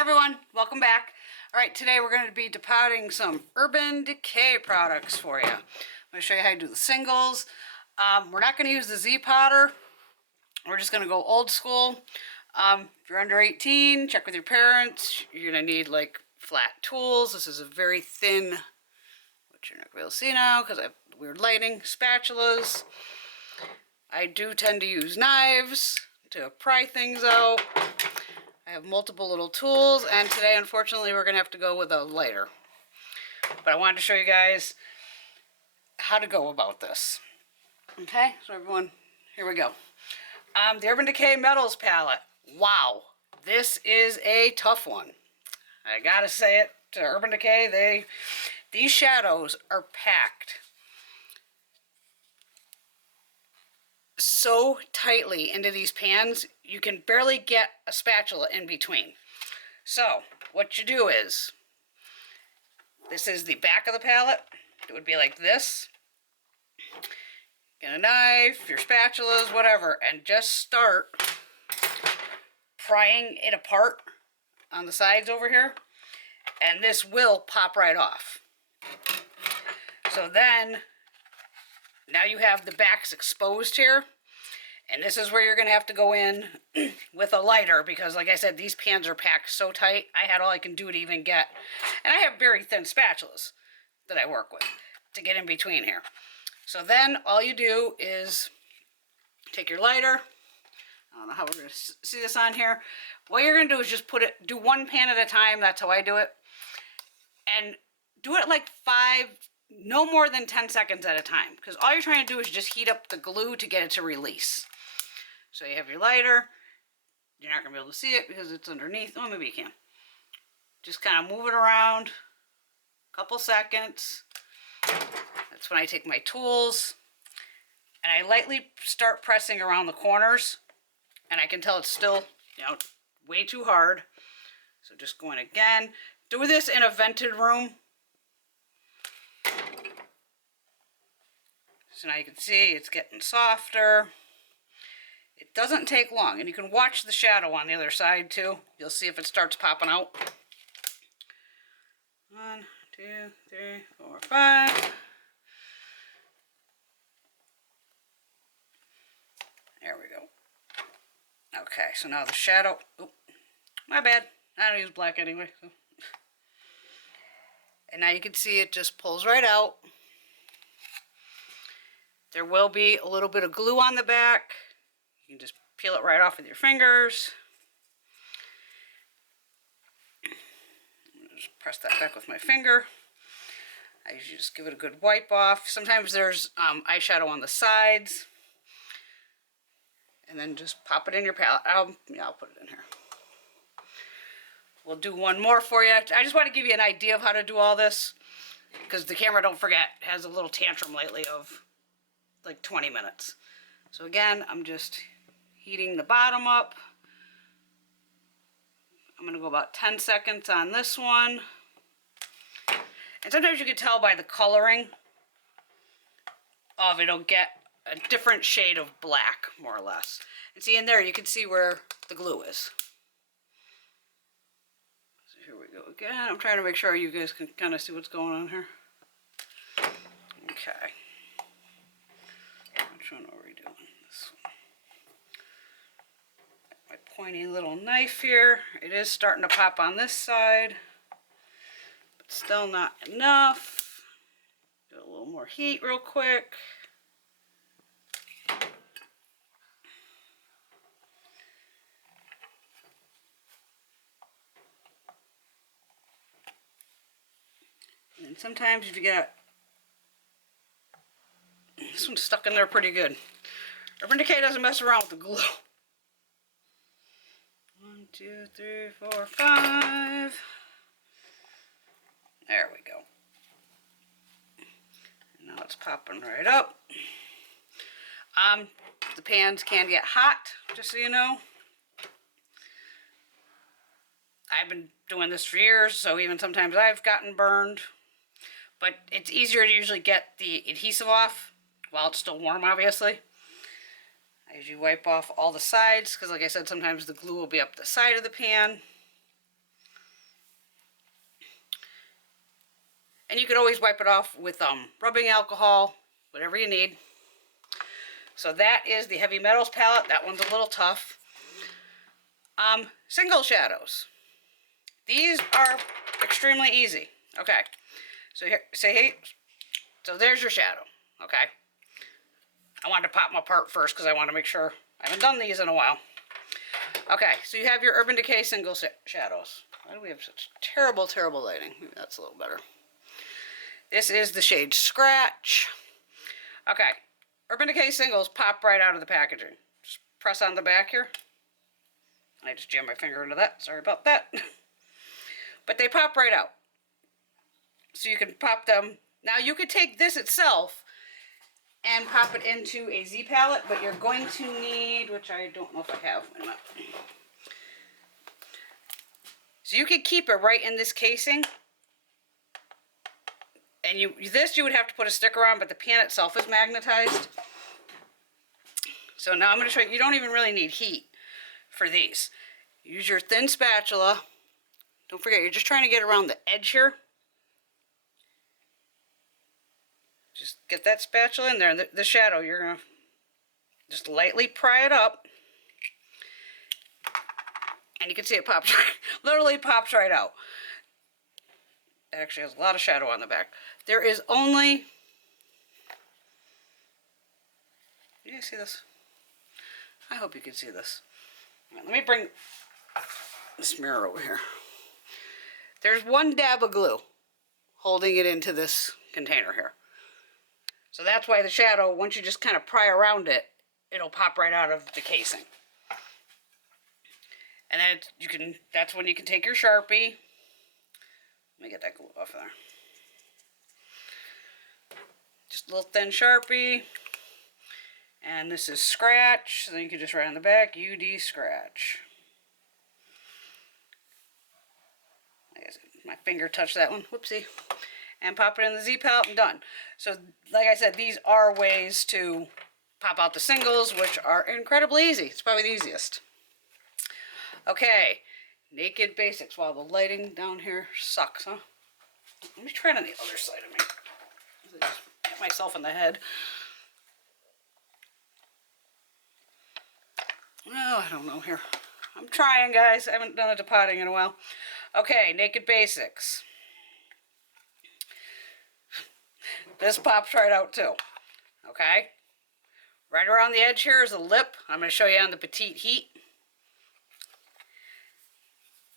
Hi everyone, welcome back. Alright, today we're going to be depotting some Urban Decay products for you. I'm going to show you how to do the singles. We're not going to use the Z-Potter. We're just going to go old school. If you're under 18, check with your parents. You're going to need like flat tools. This is a very thin, which you're not going to be able to see now because I have weird lighting, spatulas. I do tend to use knives to pry things out. I have multiple little tools, and today unfortunately we're going to have to go with a lighter. But I wanted to show you guys how to go about this. Okay, so everyone, here we go. The Urban Decay Metals palette. Wow, this is a tough one. I gotta say it to Urban Decay, these shadows are packed so tightly into these pans, you can barely get a spatula in between. So, what you do is, this is the back of the palette. It would be like this. Get a knife, your spatulas, whatever, and just start prying it apart on the sides over here, and this will pop right off. So then, now you have the backs exposed here, and this is where you're going to have to go in with a lighter because, like I said, these pans are packed so tight, I had all I can do to even get, and I have very thin spatulas that I work with to get in between here. So then all you do is take your lighter. I don't know how we're going to see this on here. What you're going to do is just do one pan at a time. That's how I do it. And do it like no more than 10 seconds at a time, because all you're trying to do is just heat up the glue to get it to release. So you have your lighter. You're not going to be able to see it because it's underneath. Oh, maybe you can. Just kind of move it around a couple seconds. That's when I take my tools and I lightly start pressing around the corners, and I can tell it's still, way too hard. So just going again. Do this in a vented room. So now you can see it's getting softer. It doesn't take long, and you can watch the shadow on the other side too. You'll see if it starts popping out. 1, 2, 3, 4, 5. There we go. Okay, so now the shadow, oh, my bad. I don't use black anyway. So. And now you can see it just pulls right out. There will be a little bit of glue on the back. You can just peel it right off with your fingers. Just press that back with my finger. I usually just give it a good wipe off. Sometimes there's eyeshadow on the sides. And then just pop it in your palette. I'll put it in here. We'll do one more for you. I just want to give you an idea of how to do all this, because the camera, don't forget, has a little tantrum lately of like 20 minutes. So again, I'm just heating the bottom up. I'm going to go about 10 seconds on this one. And sometimes you can tell by the coloring of it'll get a different shade of black, more or less. And see, in there you can see where the glue is. So here we go again. I'm trying to make sure you guys can kind of see what's going on here. Okay. Which one are we doing? This one. My pointy little knife here. It is starting to pop on this side, but still not enough. Do a little more heat real quick. And sometimes if you get this one's stuck in there pretty good. Urban Decay doesn't mess around with the glue. 1, 2, 3, 4, 5. There we go. And now it's popping right up. The pans can get hot, just so you know. I've been doing this for years, so even sometimes I've gotten burned. But it's easier to usually get the adhesive off while it's still warm, obviously. I usually wipe off all the sides, because like I said, sometimes the glue will be up the side of the pan. And you can always wipe it off with rubbing alcohol, whatever you need. So that is the Heavy Metals palette. That one's a little tough. Single shadows. These are extremely easy. Okay. So here, say hey. So there's your shadow. Okay. I wanted to pop them apart first because I want to make sure. I haven't done these in a while. Okay, so you have your Urban Decay single shadows. Why do we have such terrible, terrible lighting? Maybe that's a little better. This is the shade Scratch. Okay, Urban Decay singles pop right out of the packaging. Just press on the back here. I just jammed my finger into that. Sorry about that. But they pop right out. So you can pop them. Now you could take this itself and pop it into a Z palette, but you're going to need, which I don't know if I have. Wait a minute. So you could keep it right in this casing. And you would have to put a sticker on, but the pan itself is magnetized. So now I'm going to show you, you don't even really need heat for these. Use your thin spatula. Don't forget, you're just trying to get around the edge here. Just get that spatula in there. And the shadow, you're going to just lightly pry it up. And you can see it pops right, literally pops right out. It actually has a lot of shadow on the back. There is only, do you see this? I hope you can see this. Right, let me bring this mirror over here. There's one dab of glue holding it into this container here. So that's why the shadow, once you just kind of pry around it, it'll pop right out of the casing. And then you can, that's when you can take your Sharpie. Let me get that glue off there. Just a little thin Sharpie. And this is Scratch. So then you can just write on the back, UD Scratch. I guess my finger touched that one. Whoopsie. And pop it in the Z palette and done. So, like I said, these are ways to pop out the singles, which are incredibly easy. It's probably the easiest. Okay, Naked Basics. Wow, the lighting down here sucks, huh? Let me try it on the other side of me. I just hit myself in the head. Oh, I don't know here. I'm trying, guys. I haven't done a depotting in a while. Okay, Naked Basics. This pops right out too. Okay? Right around the edge here is a lip. I'm going to show you on the Petite Heat.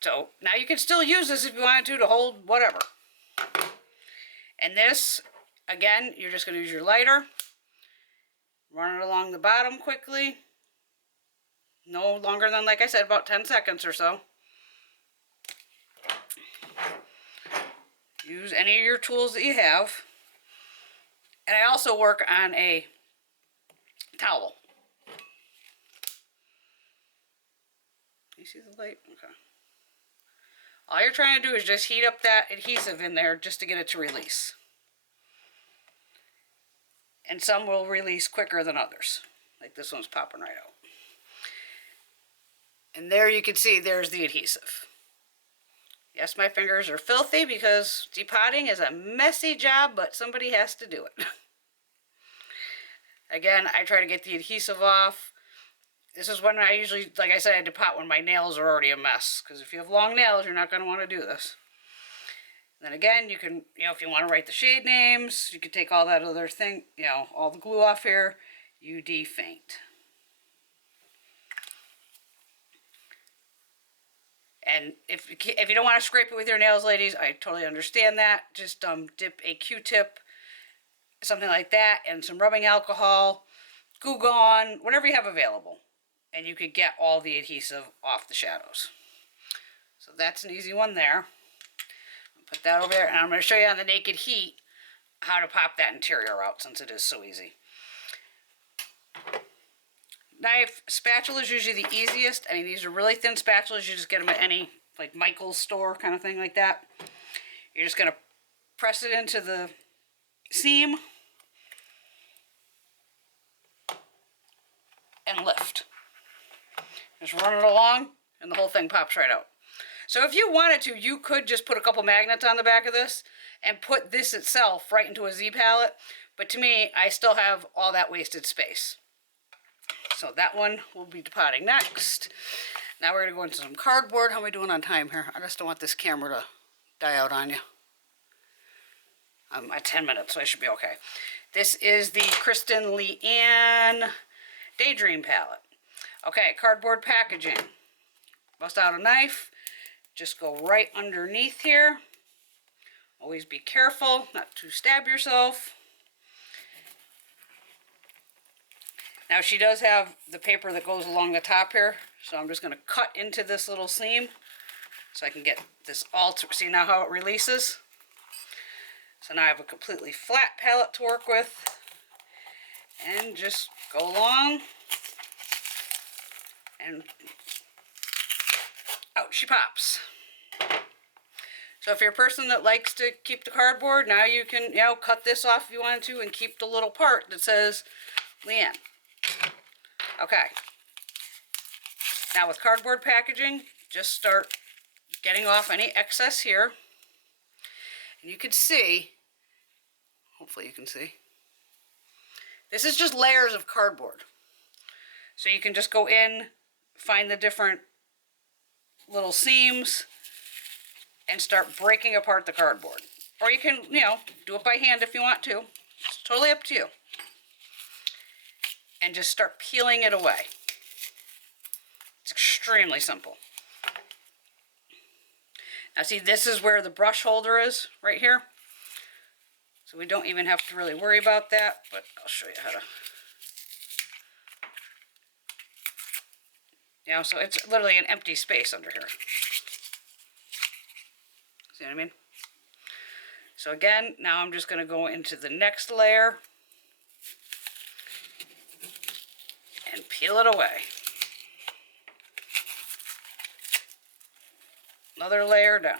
So, now you can still use this if you wanted to hold whatever. And this, again, you're just going to use your lighter. Run it along the bottom quickly. No longer than, like I said, about 10 seconds or so. Use any of your tools that you have. And I also work on a towel. You see the light? Okay. All you're trying to do is just heat up that adhesive in there just to get it to release. And some will release quicker than others. Like this one's popping right out. And there you can see there's the adhesive. Yes, my fingers are filthy because depotting is a messy job, but somebody has to do it. Again, I try to get the adhesive off. This is when I usually, like I said, I depot when my nails are already a mess. Because if you have long nails, you're not going to want to do this. And then again, you can, if you want to write the shade names, you can take all that other thing, all the glue off here. UD Faint. And if you don't want to scrape it with your nails, ladies, I totally understand that. Just dip a Q-tip, something like that, and some rubbing alcohol, Goo Gone, whatever you have available. And you could get all the adhesive off the shadows. So that's an easy one there. I'll put that over there, and I'm going to show you on the Naked Heat how to pop that interior out since it is so easy. Knife, spatula is usually the easiest. I mean, these are really thin spatulas. You just get them at any, like, Michael's store kind of thing like that. You're just going to press it into the seam and lift. Just run it along, and the whole thing pops right out. So if you wanted to, you could just put a couple magnets on the back of this and put this itself right into a Z palette. But to me, I still have all that wasted space. So that one will be depotting next. Now we're going to go into some cardboard. How am I doing on time here? I just don't want this camera to die out on you. I'm at 10 minutes, so I should be okay. This is the Kristen Leanne Daydream palette. Okay, cardboard packaging. Bust out a knife. Just go right underneath here. Always be careful not to stab yourself. Now she does have the paper that goes along the top here, so I'm just going to cut into this little seam so I can get this all to see now how it releases. So now I have a completely flat palette to work with, and just go along, and out she pops. So if you're a person that likes to keep the cardboard, now you can, cut this off if you wanted to and keep the little part that says Leanne. Okay. Now with cardboard packaging, just start getting off any excess here. And you can see, hopefully you can see, this is just layers of cardboard. So you can just go in, find the different little seams, and start breaking apart the cardboard. Or you can, do it by hand if you want to. It's totally up to you. And just start peeling it away. It's extremely simple. Now see, this is where the brush holder is, right here. So we don't even have to really worry about that, but I'll show you how to. So it's literally an empty space under here. See what I mean? So again, now I'm just going to go into the next layer and peel it away. Another layer down.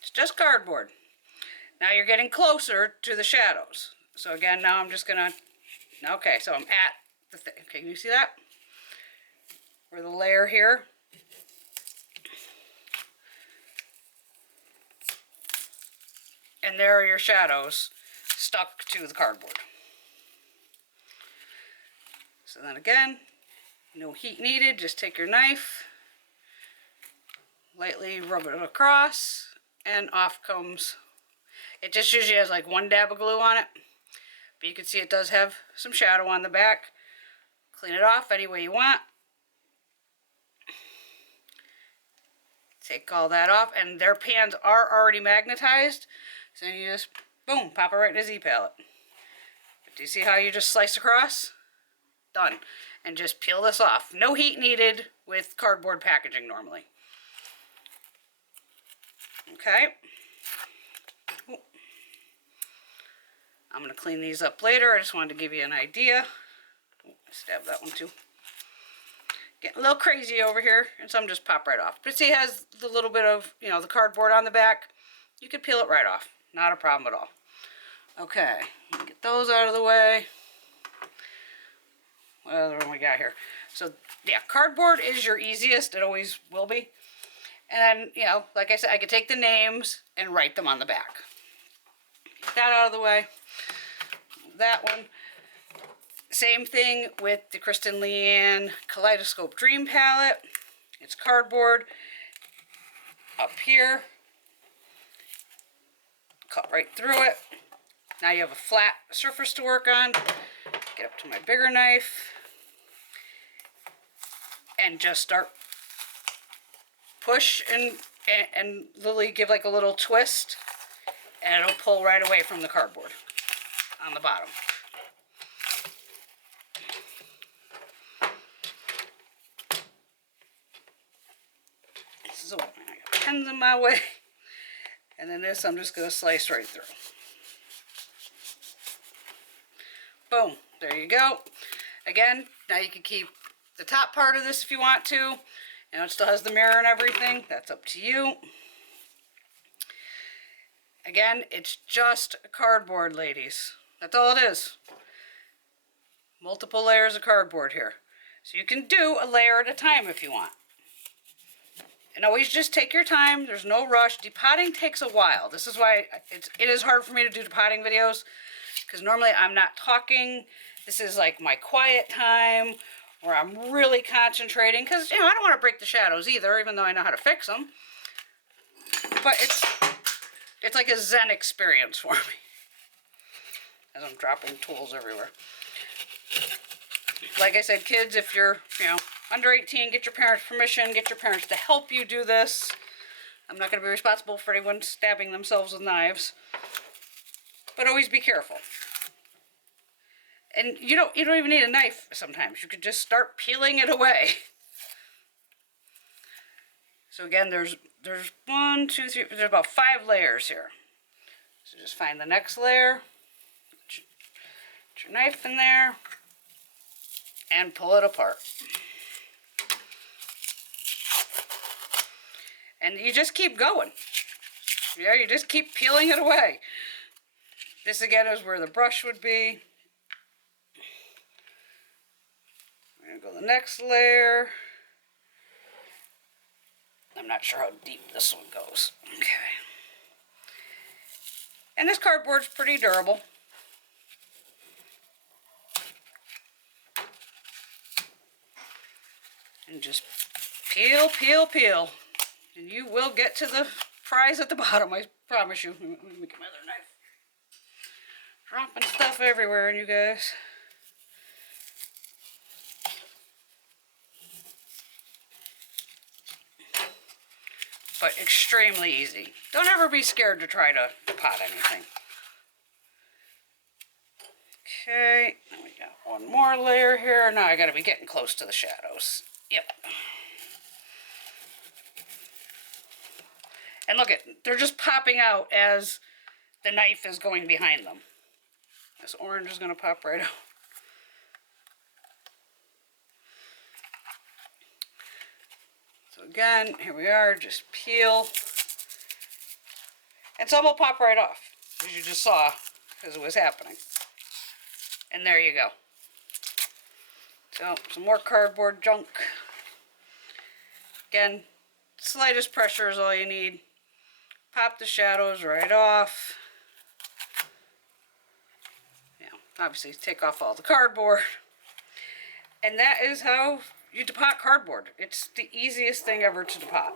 It's just cardboard. Now you're getting closer to the shadows. So again, now I'm just going to, okay, so I'm at the thing. Okay, can you see that? Where the layer here. And there are your shadows stuck to the cardboard. So then again, no heat needed, just take your knife, lightly rub it across, and off comes. It just usually has like one dab of glue on it, but you can see it does have some shadow on the back. Clean it off any way you want. Take all that off, and their pans are already magnetized, so then you just, boom, pop it right in a Z palette. But do you see how you just slice across? Done. And just peel this off. No heat needed with cardboard packaging normally. Okay. Ooh. I'm going to clean these up later. I just wanted to give you an idea. Ooh, I stabbed that one too. Getting a little crazy over here, and some just pop right off. But see, it has the little bit of, the cardboard on the back. You could peel it right off. Not a problem at all. Okay, get those out of the way. What other one we got here? So, yeah, cardboard is your easiest. It always will be. And then, like I said, I could take the names and write them on the back. Get that out of the way. That one. Same thing with the Kristen Leanne Kaleidoscope Dream palette. It's cardboard. Up here. Cut right through it. Now you have a flat surface to work on. Get up to my bigger knife. And just start push and literally give like a little twist. And it'll pull right away from the cardboard on the bottom. So I got pens in my way, and then this I'm just going to slice right through. Boom, there you go. Again, now you can keep the top part of this if you want to. It still has the mirror and everything. That's up to you. Again, it's just cardboard, ladies. That's all it is. Multiple layers of cardboard here. So you can do a layer at a time if you want. And always just take your time. There's no rush. Depotting takes a while. This is why it is hard for me to do depotting videos, because normally I'm not talking. This is like my quiet time where I'm really concentrating, because, you know, I don't want to break the shadows either, even though I know how to fix them. But it's like a Zen experience for me, as I'm dropping tools everywhere. Like I said, kids, if you're, you know, under 18, get your parents' permission, get your parents to help you do this. I'm not going to be responsible for anyone stabbing themselves with knives. But always be careful. And you don't even need a knife sometimes. You could just start peeling it away. So again, there's 1, 2, 3, there's about 5 layers here. So just find the next layer, put your knife in there, and pull it apart. And you just keep going. Yeah, you just keep peeling it away. This again is where the brush would be. We're going to go to the next layer. I'm not sure how deep this one goes. Okay. And this cardboard's pretty durable. And just peel, peel, peel. And you will get to the prize at the bottom, I promise you. Let me get my other knife. Dropping stuff everywhere, you guys. But extremely easy. Don't ever be scared to try to pot anything. Okay, now we got one more layer here. Now I gotta be getting close to the shadows. Yep. And look at, they're just popping out as the knife is going behind them. This orange is gonna pop right out. So again, here we are, just peel. And some will pop right off, as you just saw, as it was happening. And there you go. So, some more cardboard junk. Again, slightest pressure is all you need. Pop the shadows right off. You know, obviously take off all the cardboard. And that is how you depot cardboard. It's the easiest thing ever to depot.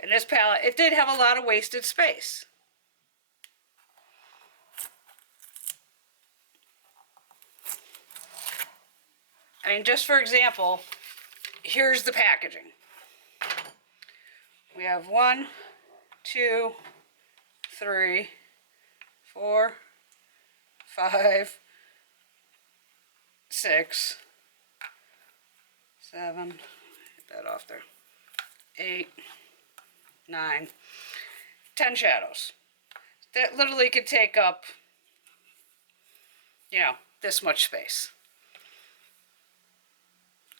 And this palette, it did have a lot of wasted space. I mean, just for example, here's the packaging. We have 1, 2, 3, 4, 5, 6, 7, get that off there, 8, 9, 10 shadows. That literally could take up, you know, this much space.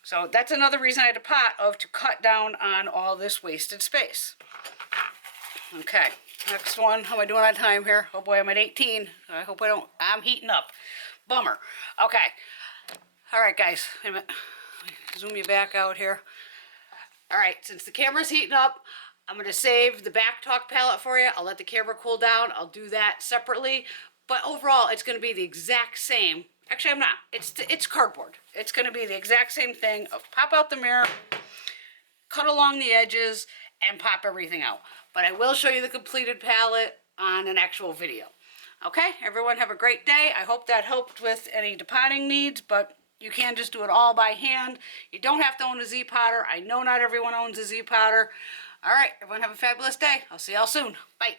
So that's another reason I had to pot, to cut down on all this wasted space. Okay, next one. How am I doing on time here? Oh boy, I'm at 18. I hope I don't, I'm heating up. Bummer. Okay. All right, guys. Wait a minute. Zoom you back out here. All right, since the camera's heating up, I'm going to save the back talk palette for you. I'll let the camera cool down. I'll do that separately. But overall, it's going to be the exact same. Actually, I'm not. It's cardboard. It's going to be the exact same thing of pop out the mirror, cut along the edges, and pop everything out. But I will show you the completed palette on an actual video. Okay, everyone have a great day. I hope that helped with any depotting needs, but you can just do it all by hand. You don't have to own a Z-potter. I know not everyone owns a Z-potter. All right, everyone have a fabulous day. I'll see y'all soon. Bye.